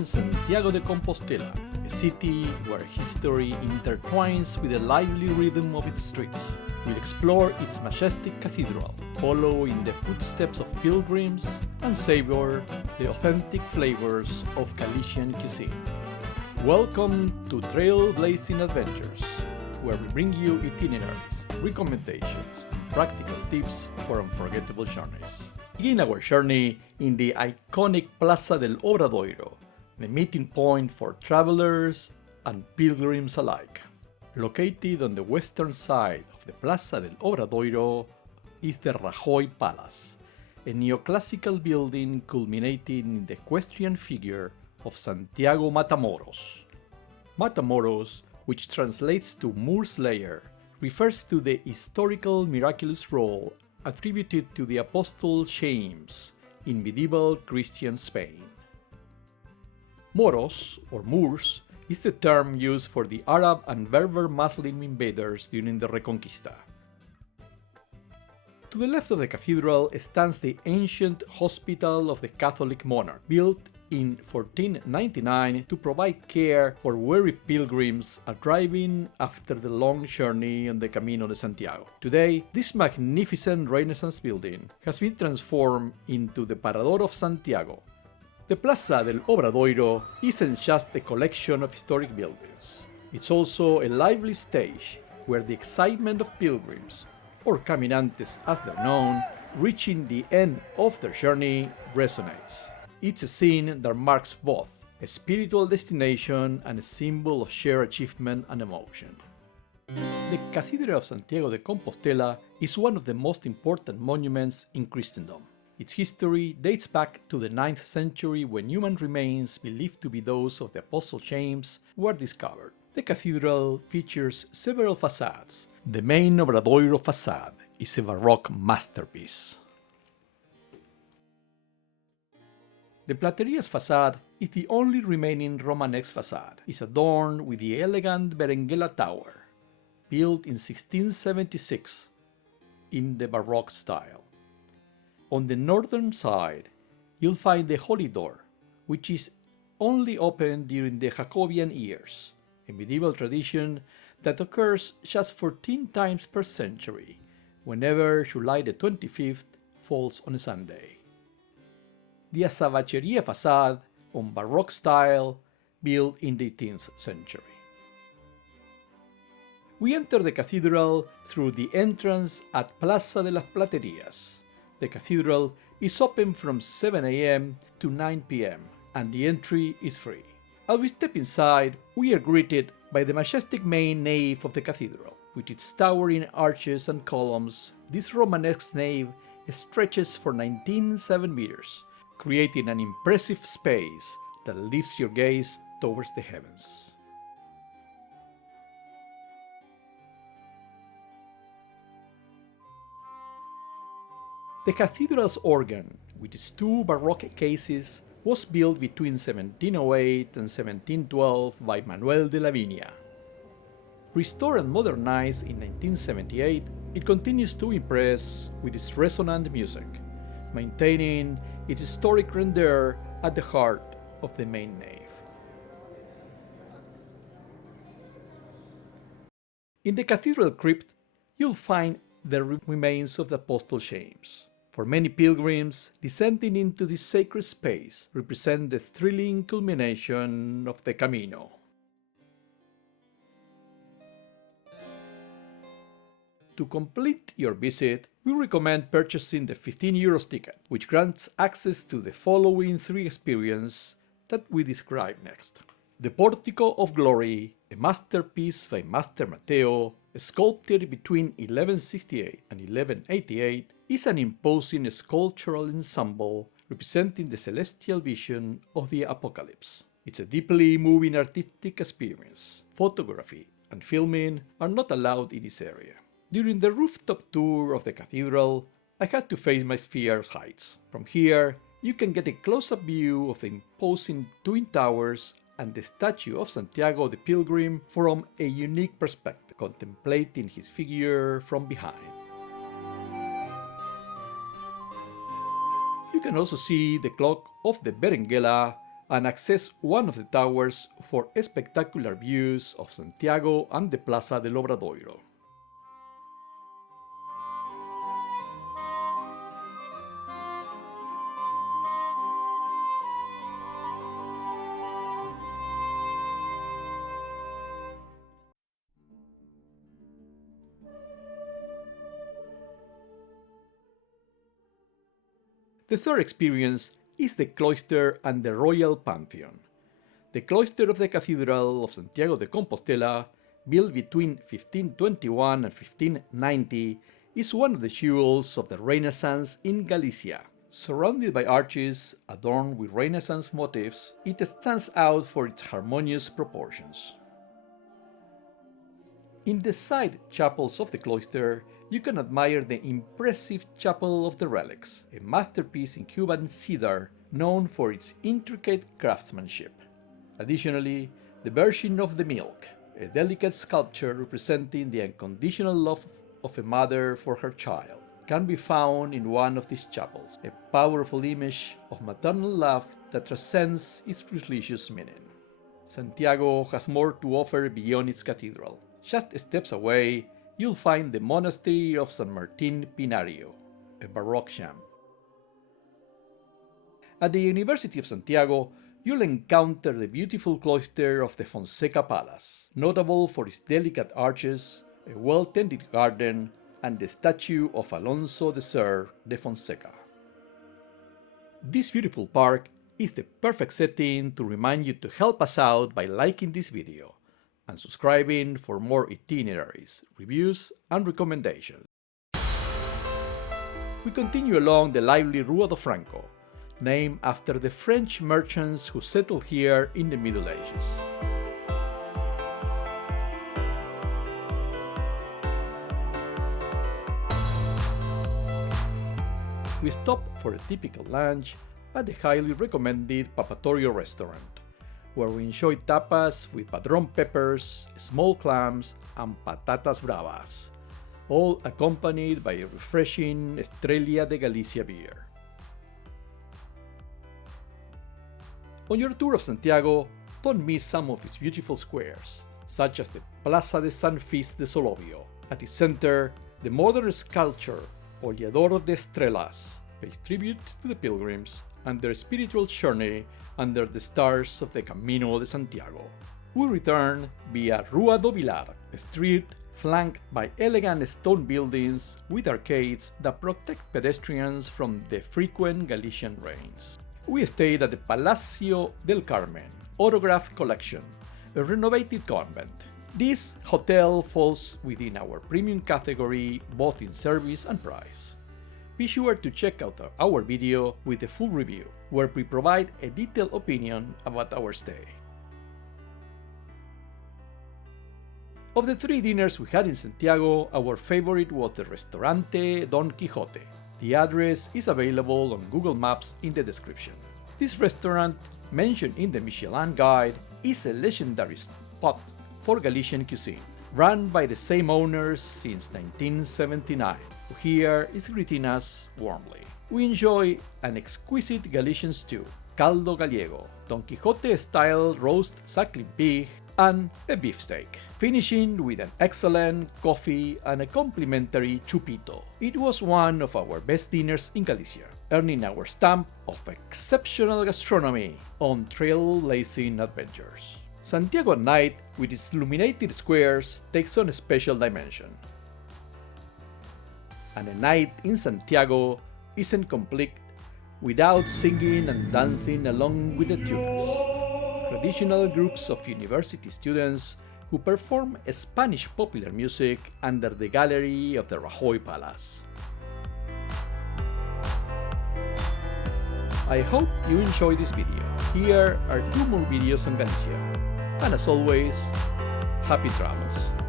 Galician Santiago de Compostela, a city where history intertwines with the lively rhythm of its streets. We'll explore its majestic cathedral, follow in the footsteps of pilgrims, and savor the authentic flavors of Galician cuisine. Welcome to Trailblazing Adventures, where we bring you itineraries, recommendations, and practical tips for unforgettable journeys. Begin our journey in the iconic Plaza del Obradoiro, the meeting point for travelers and pilgrims alike. Located on the western side of the Plaza del Obradoiro is the Rajoy Palace, a neoclassical building culminating in the equestrian figure of Santiago Matamoros. Matamoros, which translates to Moor Slayer, refers to the historical miraculous role attributed to the Apostle James in medieval Christian Spain. Moros, or Moors, is the term used for the Arab and Berber Muslim invaders during the Reconquista. To the left of the cathedral stands the ancient hospital of the Catholic monarch, built in 1499 to provide care for weary pilgrims arriving after the long journey on the Camino de Santiago. Today, this magnificent Renaissance building has been transformed into the Parador of Santiago. The Plaza del Obradoiro isn't just a collection of historic buildings. It's also a lively stage where the excitement of pilgrims, or caminantes as they're known, reaching the end of their journey resonates. It's a scene that marks both a spiritual destination and a symbol of shared achievement and emotion. The Cathedral of Santiago de Compostela is one of the most important monuments in Christendom. Its history dates back to the 9th century when human remains believed to be those of the Apostle James were discovered. The cathedral features several facades. The main Obradoiro facade is a Baroque masterpiece. The Platerias facade is the only remaining Romanesque facade. It's adorned with the elegant Berenguela Tower, built in 1676 in the Baroque style. On the northern side, you'll find the Holy Door, which is only open during the Jacobean years, a medieval tradition that occurs just 14 times per century, whenever July the 25th falls on a Sunday. The Azabacheria facade, on Baroque style, built in the 18th century. We enter the cathedral through the entrance at Plaza de las Platerias. The cathedral is open from 7 a.m. to 9 p.m. and the entry is free. As we step inside, we are greeted by the majestic main nave of the cathedral. With its towering arches and columns, this Romanesque nave stretches for 19.7 meters, creating an impressive space that lifts your gaze towards the heavens. The cathedral's organ, with its two Baroque cases, was built between 1708 and 1712 by Manuel de la Viña. Restored and modernized in 1978, it continues to impress with its resonant music, maintaining its historic grandeur at the heart of the main nave. In the cathedral crypt, you'll find the remains of the Apostle James. For many pilgrims, descending into this sacred space represents the thrilling culmination of the Camino. To complete your visit, we recommend purchasing the €15 ticket, which grants access to the following three experiences that we describe next. The Portico of Glory, a masterpiece by Master Mateo, sculpted between 1168 and 1188, is an imposing sculptural ensemble representing the celestial vision of the Apocalypse. It's a deeply moving artistic experience. Photography and filming are not allowed in this area. During the rooftop tour of the cathedral, I had to face my fear of heights. From here, you can get a close-up view of the imposing twin towers and the statue of Santiago the Pilgrim from a unique perspective, contemplating his figure from behind. You can also see the clock of the Berenguela, and access one of the towers for spectacular views of Santiago and the Plaza del Obradoiro. The third experience is the cloister and the royal pantheon. The cloister of the Cathedral of Santiago de Compostela, built between 1521 and 1590, is one of the jewels of the Renaissance in Galicia. Surrounded by arches adorned with Renaissance motifs, it stands out for its harmonious proportions. In the side chapels of the cloister, you can admire the impressive Chapel of the Relics, a masterpiece in Cuban cedar known for its intricate craftsmanship. Additionally, the Virgin of the Milk, a delicate sculpture representing the unconditional love of a mother for her child, can be found in one of these chapels, a powerful image of maternal love that transcends its religious meaning. Santiago has more to offer beyond its cathedral. Just steps away, you'll find the monastery of San Martin Pinario, a Baroque sham. At the University of Santiago, you'll encounter the beautiful cloister of the Fonseca Palace, notable for its delicate arches, a well-tended garden, and the statue of Alonso de Ser de Fonseca. This beautiful park is the perfect setting to remind you to help us out by liking this video and subscribing for more itineraries, reviews, and recommendations. We continue along the lively Rua do Franco, named after the French merchants who settled here in the Middle Ages. We stop for a typical lunch at the highly recommended Papatorio restaurant, where we enjoy tapas with padrón peppers, small clams, and patatas bravas, all accompanied by a refreshing Estrella de Galicia beer. On your tour of Santiago, don't miss some of its beautiful squares, such as the Plaza de San Fis de Solobio. At its center, the modern sculpture Oleador de Estrellas pays tribute to the pilgrims and their spiritual journey under the stars of the Camino de Santiago. We return via Rua do Vilar, a street flanked by elegant stone buildings with arcades that protect pedestrians from the frequent Galician rains. We stayed at the Palacio del Carmen Autograph Collection, a renovated convent. This hotel falls within our premium category both in service and price. Be sure to check out our video with a full review, where we provide a detailed opinion about our stay. Of the three dinners we had in Santiago, our favorite was the Restaurante Don Quijote. The address is available on Google Maps in the description. This restaurant, mentioned in the Michelin Guide, is a legendary spot for Galician cuisine, run by the same owners since 1979, who here is greeting us warmly. We enjoy an exquisite Galician stew, caldo gallego, Don Quixote-style roast suckling pig, and a beefsteak, finishing with an excellent coffee and a complimentary chupito. It was one of our best dinners in Galicia, earning our stamp of exceptional gastronomy on trailblazing adventures. Santiago at night, with its illuminated squares, takes on a special dimension. And a night in Santiago isn't complete without singing and dancing along with the tunas, traditional groups of university students who perform Spanish popular music under the gallery of the Rajoy Palace. I hope you enjoyed this video. Here are 2 more videos on Galicia. And as always, happy travels!